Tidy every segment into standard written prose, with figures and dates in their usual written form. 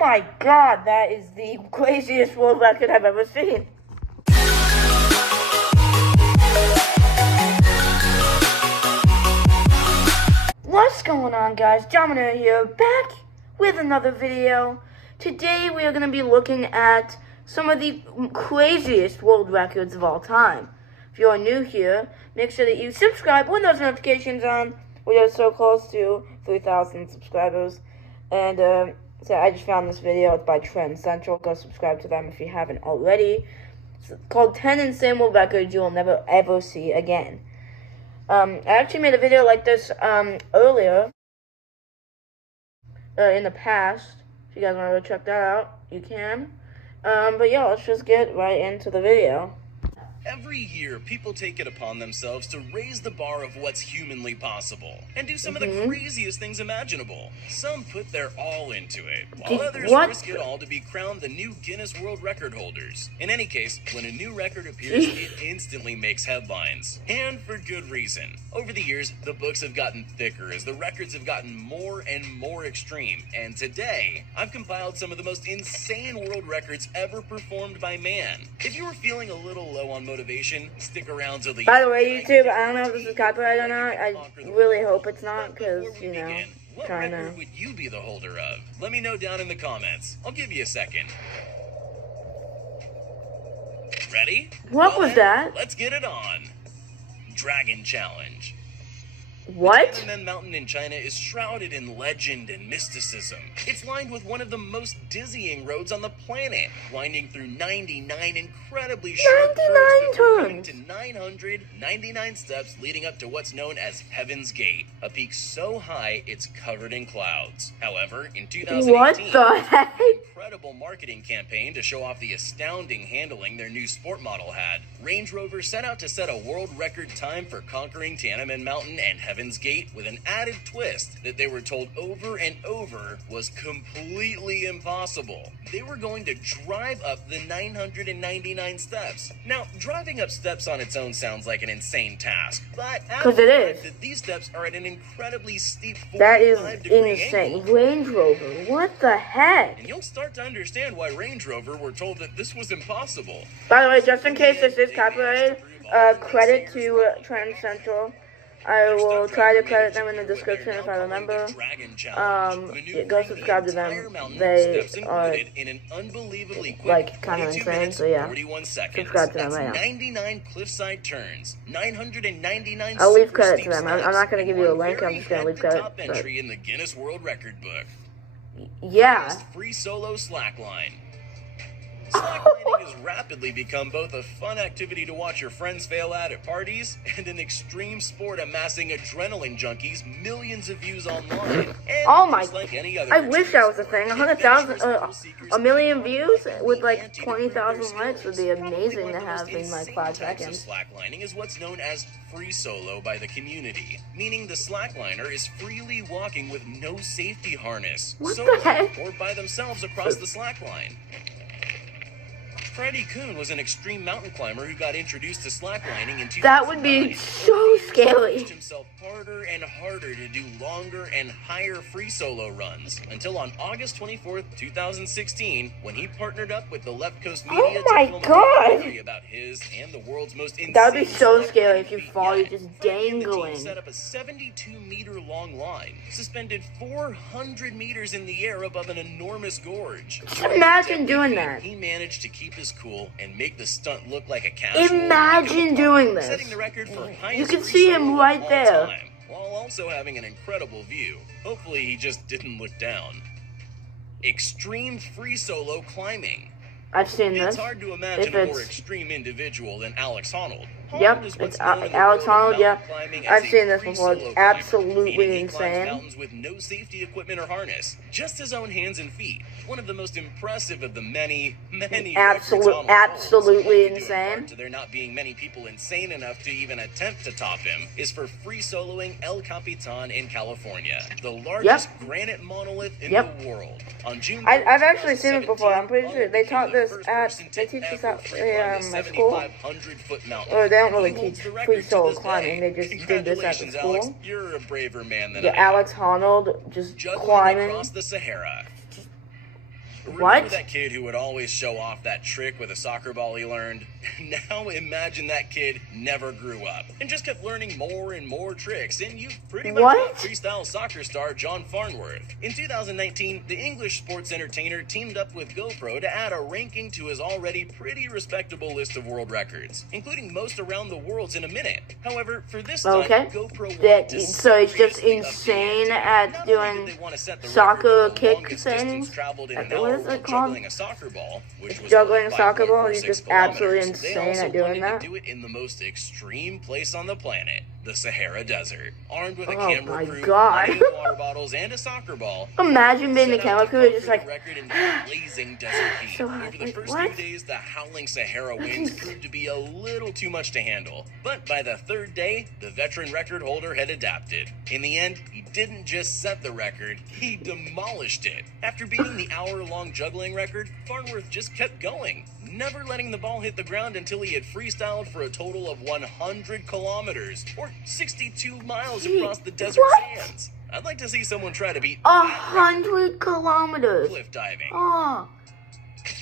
my god, that is the craziest world record I've ever seen. What's going on, guys? Domino here, back with another video. Today we are going to be looking at some of the craziest world records of all time. If you are new here, make sure that you subscribe with those notifications on. We are so close to 3,000 subscribers. And so I just found this video. It's by Trend Central. Go subscribe to them if you haven't already. It's called 10 Insane World Records You Will Never Ever See Again. I actually made a video like this earlier in the past. If you guys want to go check that out, you can. But yeah, let's just get right into the video. Every year, people take it upon themselves to raise the bar of what's humanly possible and do some of the craziest things imaginable. Some put their all into it, while others risk it all to be crowned the new Guinness World Record holders. In any case, when a new record appears, it instantly makes headlines. And for good reason. Over the years, the books have gotten thicker as the records have gotten more and more extreme. And today, I've compiled some of the most insane world records ever performed by man. If you were feeling a little low on motivation, stick around till the By the way, YouTube, I don't know if this is copyright or not. I really hope it's not, because, you know, what record would you be the holder of? Let me know down in the comments. I'll give you a second. Ready? What was that? Let's get it on. Dragon Challenge. What? The Tiananmen Mountain in China is shrouded in legend and mysticism. It's lined with one of the most dizzying roads on the planet, winding through 99 incredibly short curves before coming to 999 steps leading up to what's known as Heaven's Gate, a peak so high it's covered in clouds. However, in 2018, what the heck? An incredible marketing campaign to show off the astounding handling their new sport model had, Range Rover set out to set a world record time for conquering Tiananmen Mountain and Heaven's Gate with an added twist that they were told over and over was completely impossible. They were going to drive up the 999 steps. Now, driving up steps on its own sounds like an insane task, but because it is. That these steps are at an incredibly steep 45-degree angle. Range Rover, what the heck? And you'll start to understand why Range Rover were told that this was impossible. By the way, just in case this is copyrighted, credit to Trend Central. I will try to credit them in the description if I remember. Go subscribe to them. They are, like, kind of insane, so yeah. Subscribe to them right now. 99 cliffside turns, 999 I'll leave credit to them. I'm not going to give you a link, I'm just going to leave credit. Top entry in the Guinness World Record book. Yeah. Free solo slackline. Slacklining has rapidly become both a fun activity to watch your friends fail at parties and an extreme sport amassing adrenaline junkies millions of views online. And oh my! like any other I wish that was a thing. 100,000, a million views with like 20,000 likes would be amazing to have in like 5 seconds. Slacklining is what's known as free solo by the community, meaning the slackliner is freely walking with no safety harness, what the heck? Or by themselves across the slackline. Freddie Kuhn was an extreme mountain climber who got introduced to slacklining in 2009. That would be so scary. He pushed himself harder and harder to do longer and higher free solo runs until on August 24th, 2016, when he partnered up with the Left Coast Media to film a documentary about his and the world's most insane. That would be so scary if you fall, you're just dangling. He set up a 72-meter-long line, suspended 400 meters in the air above an enormous gorge. Just imagine doing that. He managed to keep his cool and make the stunt look like a casual. Imagine doing this. Setting the record for you can see him right there. Time, while also having an incredible view. Hopefully he just didn't look down. Extreme free solo climbing. I've seen this. It's hard to imagine a more extreme individual than Alex Honnold. Yep, it's Alex Honnold, yeah. I've seen this before. It's absolutely insane. Mountains with no safety equipment or harness, just his own hands and feet. One of the most impressive of the many absolutely insane. To there not being many people insane enough to even attempt to top him is for free soloing El Capitan in California, the largest granite monolith in the world. On June, I've actually seen it before. I'm pretty sure they taught this they teach this at my school. Or they don't really teach free solo climbing. They just did this at the school. Alex, you're a braver man than Alex Honnold just climbing. Across the Sahara. Remember that kid who would always show off that trick with a soccer ball he learned? Now imagine that kid never grew up and just kept learning more and more tricks, and you've pretty much got freestyle soccer star John Farnworth. In 2019, the English sports entertainer teamed up with GoPro to add a ranking to his already pretty respectable list of world records, including most around the world's in a minute. However, for this time, GoPro wanted to so it's just insane at doing soccer kick things. What is it called? Juggling a soccer ball, which was juggling a soccer ball. He's 5.46 just absolutely kilometers. insane at doing that. They do it in the most extreme place on the planet, the Sahara Desert. Armed with a Oh camera my crew, God. 8 water bottles, and a soccer ball. Imagine being the set out camera to crew, just conquer like the record in the blazing desert heat. so Over the like, first what? few days, the howling Sahara winds proved to be a little too much to handle. But by the third day, the veteran record holder had adapted. In the end, he didn't just set the record, he demolished it. After beating the hour-long juggling record, Farnworth just kept going, never letting the ball hit the ground until he had freestyled for a total of 100 kilometers, or 62 miles across the desert sands. I'd like to see someone try to beat 100 kilometers. cliff diving. Oh,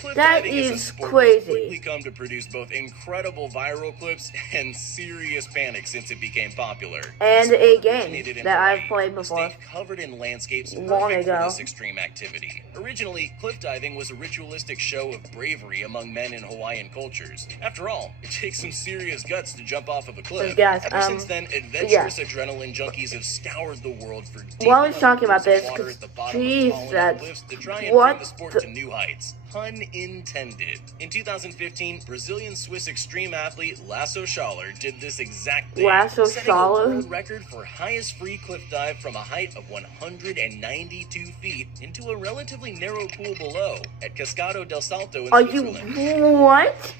Cliff that diving is a is sport crazy. that's quickly come to produce both incredible viral clips and serious panic since it became popular. and The a sport game originated in that I've Hawaii, played a before. state covered in landscapes Long perfect for ago. this extreme activity. Originally, cliff diving was a ritualistic show of bravery among men in Hawaiian cultures. After all, it takes some serious guts to jump off of a cliff. Guys, Ever since then, adventurous adrenaline junkies have scoured the world for deep While I was talking about pools of this, water 'cause at the bottom of jeez, tall enough that's- cliffs to try and what bring the sport the- to new heights. Pun intended. In 2015, Brazilian-Swiss extreme athlete Lasso Schaller did this exact thing, Lasso setting a Schaller? world record for highest free cliff dive from a height of 192 feet into a relatively narrow pool below at Cascado del Salto in Are you Switzerland. what?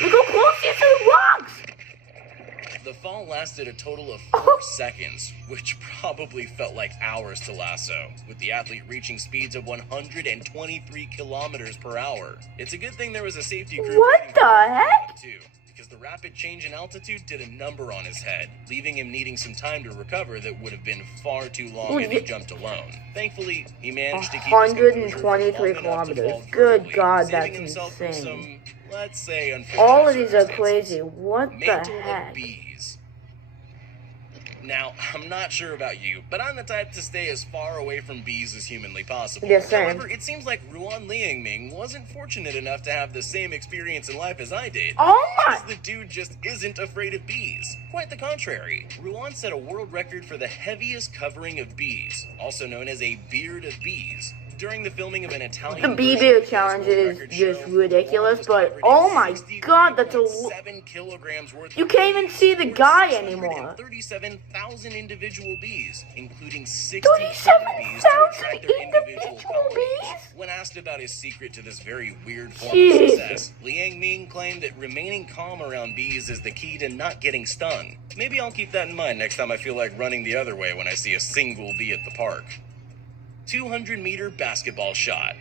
Look how close he is to the rocks. The fall lasted a total of 4 seconds, which probably felt like hours to Lasso, with the athlete reaching speeds of 123 kilometers per hour. It's a good thing there was a safety crew What waiting the for him heck? too, because the rapid change in altitude did a number on his head, leaving him needing some time to recover that would have been far too long if he jumped alone. Thankfully, he managed to keep his composure for 123 long enough to kilometers. fall Good vertically, God, saving that's himself from insane. some, let's say, unfortunate All of these are circumstances. crazy. What the Mantle of heck? bees. Now, I'm not sure about you, but I'm the type to stay as far away from bees as humanly possible. Yes, same. However, it seems like Ruan Liangming wasn't fortunate enough to have the same experience in life as I did. Oh my! Because the dude just isn't afraid of bees. Quite the contrary. Ruan set a world record for the heaviest covering of bees, also known as a beard of bees. During the filming of an Italian The bee version beard of this challenge world is record just show, ridiculous, Ruan was but covered in oh my God, that's a 63.7 kilograms worth you of can't even bees, see the or guy anymore. 37,000 individual bees, including 60 bees to 37,000 attract their individual individual colonies. bees? When asked about his secret to this very weird form Jeez. of success, Liang Ming claimed that remaining calm around bees is the key to not getting stung. Maybe I'll keep that in mind next time I feel like running the other way when I see a single bee at the park. 200-meter basketball shot.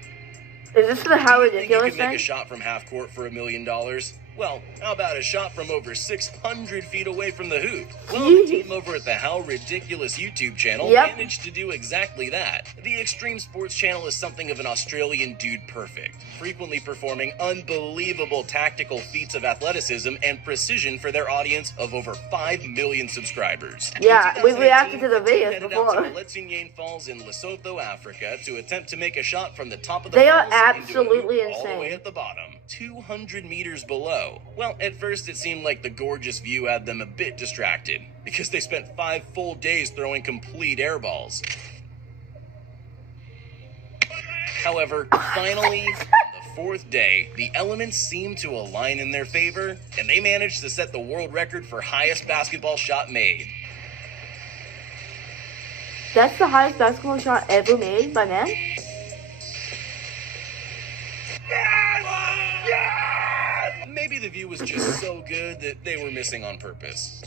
Is this the how Do you think you ridiculous could make thing? a shot from half court for $1 million? Well, how about a shot from over 600 feet away from the hoop? Well, the team over at the How Ridiculous YouTube channel managed to do exactly that. The Extreme Sports channel is something of an Australian dude perfect, frequently performing unbelievable tactical feats of athleticism and precision for their audience of over 5 million subscribers. Yeah, In we reacted to the 2018, videos headed before. out to Letsinyain Falls in Lesotho, Africa, to attempt to make a shot from the top of the They are falls into a absolutely hoop all the way insane. at the bottom, 200 meters below. Well, at first it seemed like the gorgeous view had them a bit distracted, because they spent 5 full days throwing complete air balls. However, finally, on the 4th day, the elements seemed to align in their favor, and they managed to set the world record for highest basketball shot made. That's the highest basketball shot ever made by man? Maybe the view was just so good that they were missing on purpose.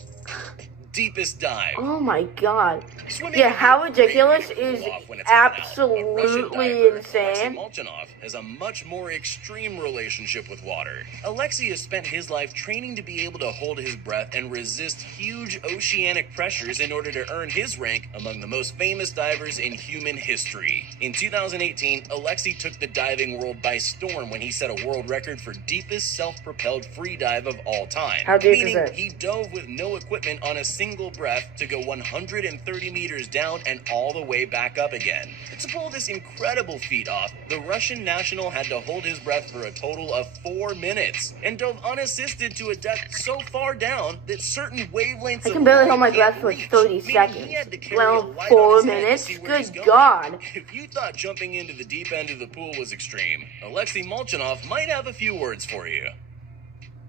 deepest dive. Oh my god. Swimming Yeah, can be how a great ridiculous way to is cool off when it's hot out. But Russian absolutely diver insane. Alexei Molchanov has a much more extreme relationship with water. Alexei has spent his life training to be able to hold his breath and resist huge oceanic pressures in order to earn his rank among the most famous divers in human history. In 2018, Alexei took the diving world by storm when he set a world record for deepest self-propelled free dive of all time. How deep is Meaning it? he dove with no equipment on a single breath to go 130 meters down and all the way back up again. To pull this incredible feat off, the Russian national had to hold his breath for a total of 4 minutes and dove unassisted to a depth so far down that certain wavelengths I can of barely light hold my can't breath for reach, 30 meaning he seconds. had to carry Well, a light 4 on his head to minutes? see where he's Good going. God. If you thought jumping into the deep end of the pool was extreme, Alexei Molchanov might have a few words for you.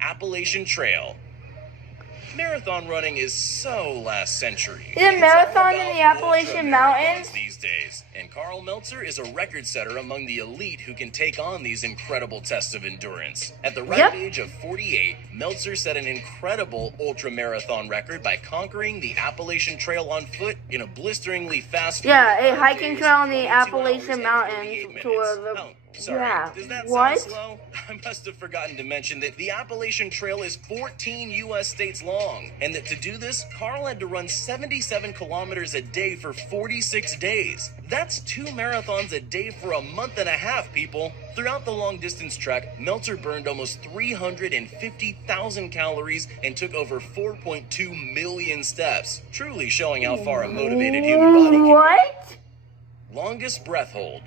Appalachian Trail. Marathon running is so last century. Is a It's marathon all in the about Appalachian ultramarathons Mountains? these days, and Carl Meltzer is a record setter among the elite who can take on these incredible tests of endurance. At the ripe Yep. age of 48, Meltzer set an incredible ultramarathon record by conquering the Appalachian Trail on foot in a blisteringly fast. Yeah, a 45 hiking days, trail in the 22 hours, Appalachian and Mountains 38 to where minutes. the... Oh, sorry. Yeah, Does that what? sound slow? I must have forgotten to mention that the Appalachian Trail is 14 U.S. states long, and that to do this, Carl had to run 77 kilometers a day for 46 days. That's 2 marathons a day for a month and a half, people. Throughout the long-distance trek, Meltzer burned almost 350,000 calories and took over 4.2 million steps, truly showing how far a motivated human body can go. What? Longest breath hold.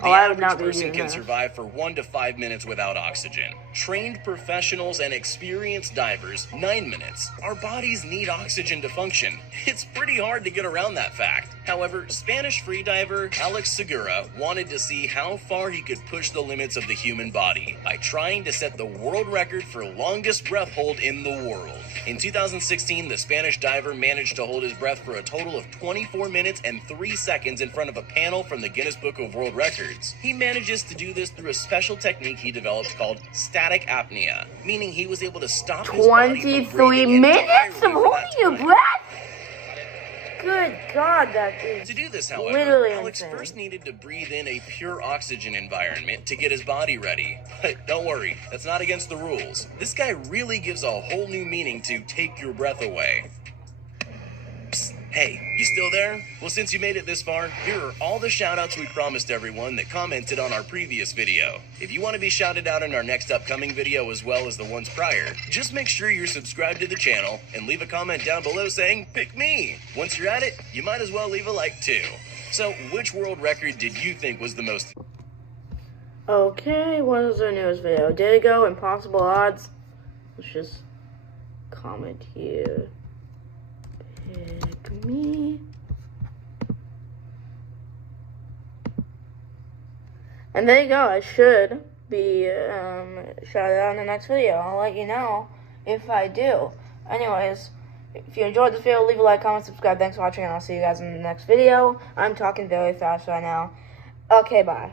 The Oh, I would average not be person doing can that. survive for 1 to 5 minutes without oxygen. Trained professionals and experienced divers, 9 minutes. Our bodies need oxygen to function. It's pretty hard to get around that fact. However, Spanish freediver Alex Segura wanted to see how far he could push the limits of the human body by trying to set the world record for longest breath hold in the world. In 2016, the Spanish diver managed to hold his breath for a total of 24 minutes and 3 seconds in front of a panel from the Guinness Book of World Records. He manages to do this through a special technique he developed called static apnea, meaning he was able to stop his body from 23 breathing minutes of entirely for holding that your time. breath? Good God, that is To do this, however, literally Alex insane. first needed to breathe in a pure oxygen environment to get his body ready. But don't worry, that's not against the rules. This guy really gives a whole new meaning to take your breath away. Psst, hey, you still there? Well, since you made it this far, here are all the shout-outs we promised everyone that commented on our previous video. If you want to be shouted out in our next upcoming video as well as the ones prior, just make sure you're subscribed to the channel and leave a comment down below saying, "Pick me." Once you're at it, you might as well leave a like too. So, which world record did you think was the most... Okay, what is our newest video? Did it go Impossible Odds? Let's just comment here. Pick me. And there you go. I should be shouted out in the next video. I'll let you know if I do. Anyways, if you enjoyed this video, leave a like, comment, subscribe. Thanks for watching, and I'll see you guys in the next video. I'm talking very fast right now. Okay, bye.